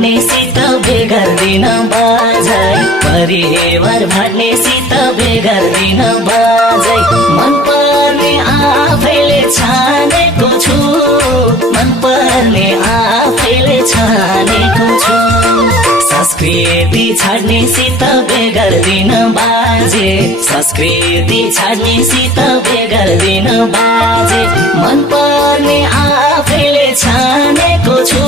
भाड्नेसित बेगर्दिन बाजै परिवार भाड्नेसित बेगर्दिन बाजै मन पर्ने आफैले छानेको छु मन पर्ने आफैले छानेको छु संस्कृति छाड्नेसित बेगर्दिन बाजे संस्कृति छाड्नेसित बेगर्दिन बाजे मन पर्ने आफैले छानेको छु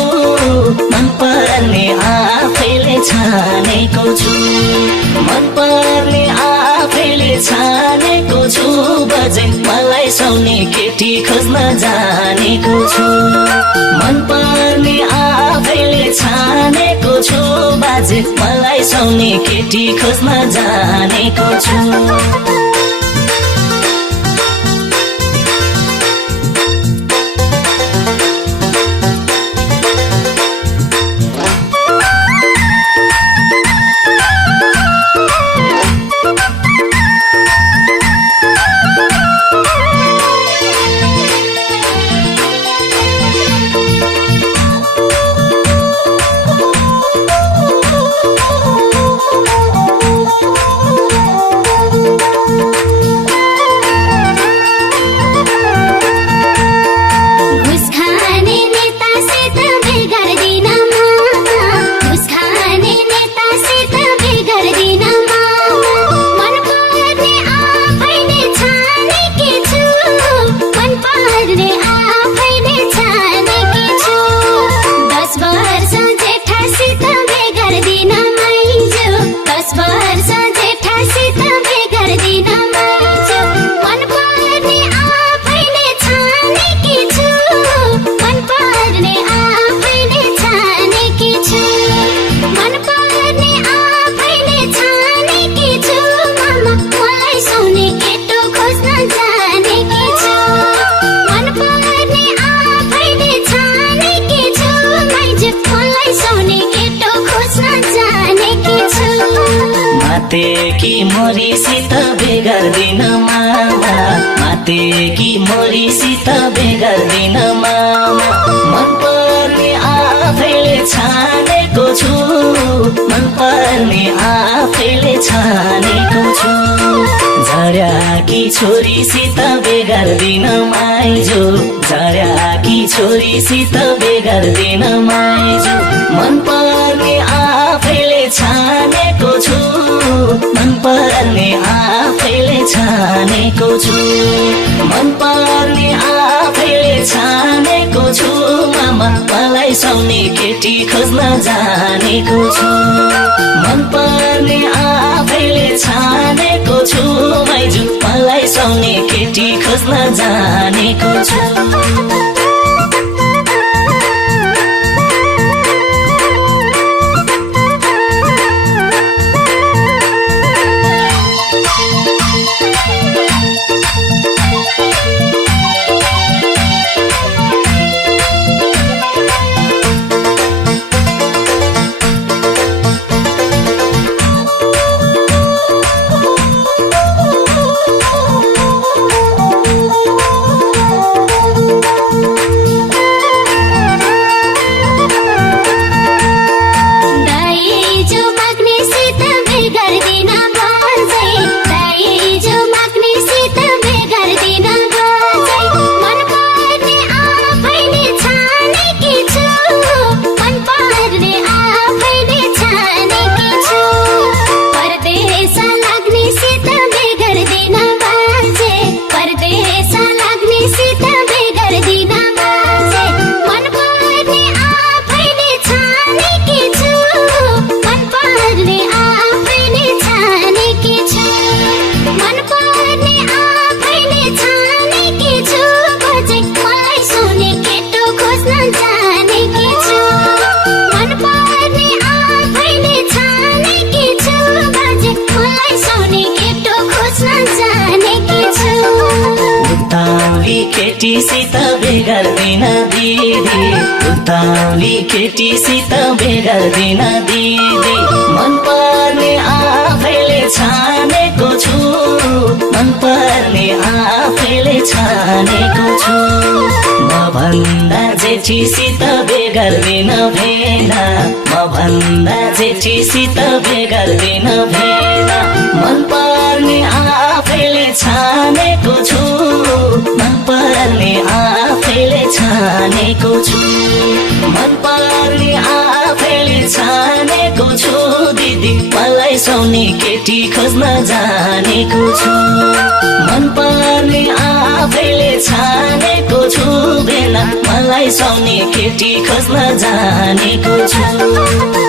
मन पर्ने आफैले छानेको छु मन पर्ने आफैले छानेको छु बजे मलाई सुन्ने केटी खोज्न जानेको छु मन पर्ने आफैले छानेको छु बाजे मलाई सुन्ने केटी खोज्न जानेको छु मातेकी मोरीसित बेगर्दिन मामा मातेकी मोरीसित बेगर्दिन मामा मन पर्ने आफैले छानेको छु मन पर्ने आफैले छानेको छु झर्याकी छोरीसित बेगर्दिन माइजो झर्याकी छोरीसित बेगर्दिन माइजो मन पर्ने आफैले छानेको छु मन पर्ने आफैले छानेको छु मन पर्ने आफैले छानेको छु मामा मलाई सुन्ने केटी खोज्न जानेको छु मन पर्ने आफैले छानेको छु माइजू मलाई सुन्ने केटी खोज्न जानेको छु केटीसित बेगर्दिन दिदी उताउली केटीसित बेगर्दिन दिदी मन पर्ने आफैले छानेको छु मन पर्ने आफैले छानेको छु म भन्दा जेठीसित बेगर्दिन भेना म भन्दा जेठीसित बेगर्दिन भेना मन पर्ने आफैले छानेको छु मन पर्ने आफैले छानेको छु मन पर्ने आफैले छानेको छु दिदी मलाई सुहाउने केटी खोज्न जानेको छु मन पर्ने आफैले छानेको छु बेला मलाई सुहाउने केटी खोज्न जानेको छु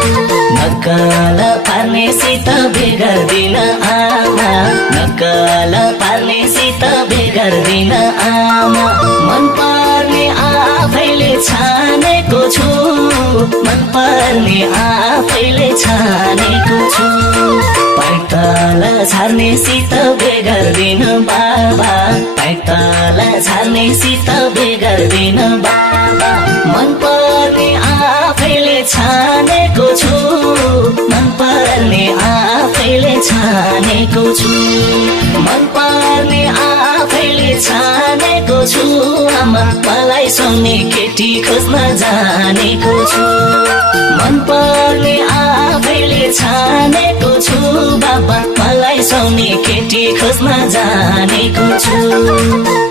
नक्कल पार्नेसित बेगर्दिन आमा नक्कल पार्नेसित बेगर्दिन आमा मन पर्ने आफैले छानेको छु मन पर्ने आफैले छानेको छु पैताल छार्नेसित बेगर्दिन बाबा पैताल छार्नेसित बेगर्दिन बाबा मन पर्ने आफैले छानेको छु मन पर्ने आफैले छानेको छु मन पर्ने आफैले छानेको छु आमा मलाई सुहाउने केटी खोज्न जानेको छु मन पर्ने आफैले छानेको छु बाबा मलाई सुहाउने केटी खोज्न जानेको छु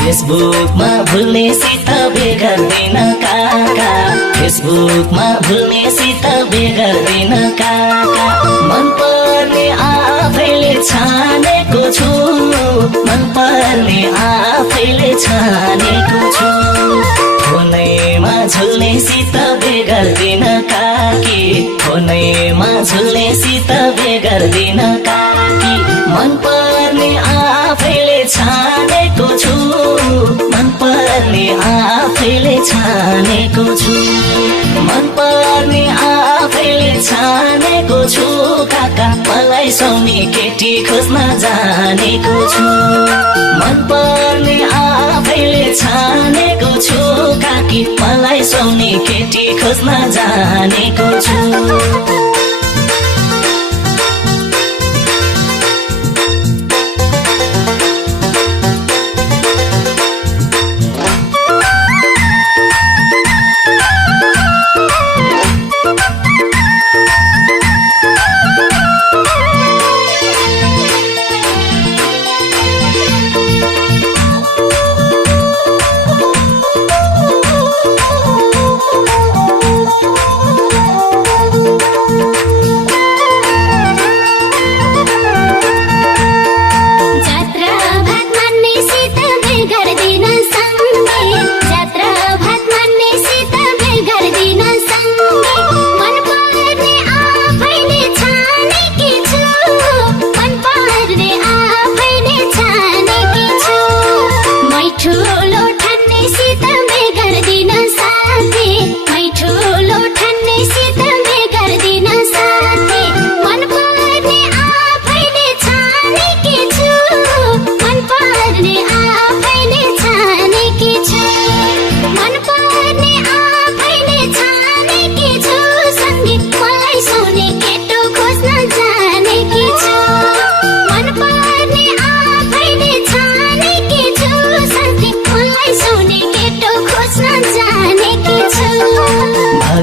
फेसबुकमा भुल्नेसित बेगर्दिन काका फेसबुकमा भुल्नेसित बेगर्दिन काका मन पर्ने आफैले छानेको छु मन पर्ने आफैले छानेको छु फोनैमा झुल्नेसित बेगर्दिन काकी फोनैमा झुल्नेसित बेगर्दिन काकी मन पर्ने आफैले छानेको छु मन पर्ने आफैले छानेको सुन्ने केटी खोज्न जानेको छु मन पर्ने आफैले छानेको छु काकी मलाई सुन्ने केटी खोज्न जानेको छु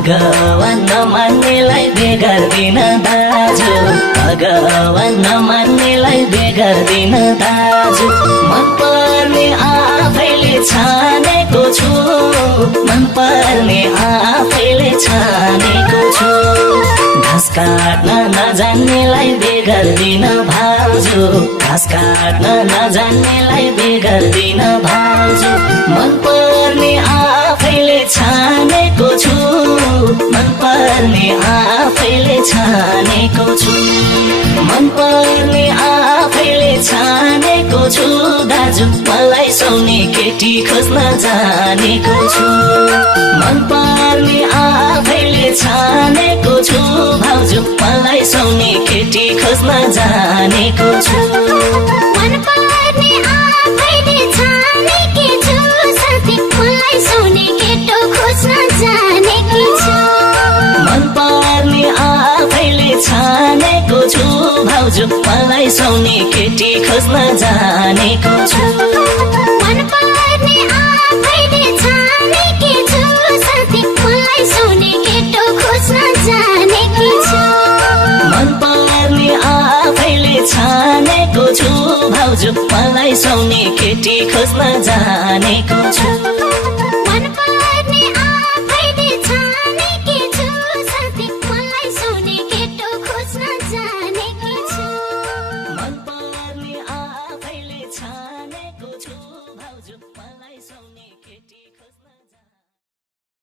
भगवान नमान्नेलाई बेगर्दिन दाजु भगवान नमान्नेलाई बेगर्दिन दाजु मन पर्ने आफैले छानेको छु मन पर्ने आफैले छानेको छु घाँस काट्न नजान्नेलाई बेगर्दिन भाउजू घाँस काट्न नजान्नेलाई बेगर्दिन भाउजू मन पर्ने आफैले छानेको छु मन पर्ने आफैले छानेको छु मन पर्ने आफैले छानेको छु दाजु मलाई सुन्ने केटी खोज्न जानेको छु मन पर्ने आफैले छानेको छु भाउजू मलाई सुन्ने केटी खोज्न जानेको छु मन पर्ने आफैले छानेकी छु साथी मलाई सुन्ने केटो खोज्न जानेकी छु मन पर्ने आफैले छानेको छु भाउजू मलाई सुन्ने केटी खोज्न जानेको छु मन पर्ने आफैले छानेकी छु साथी मलाई सुन्ने केटो खोज्न जानेकी छु मन पर्ने आफैले छानेको छु भाउजू मलाई सुन्ने केटी खोज्न जानेको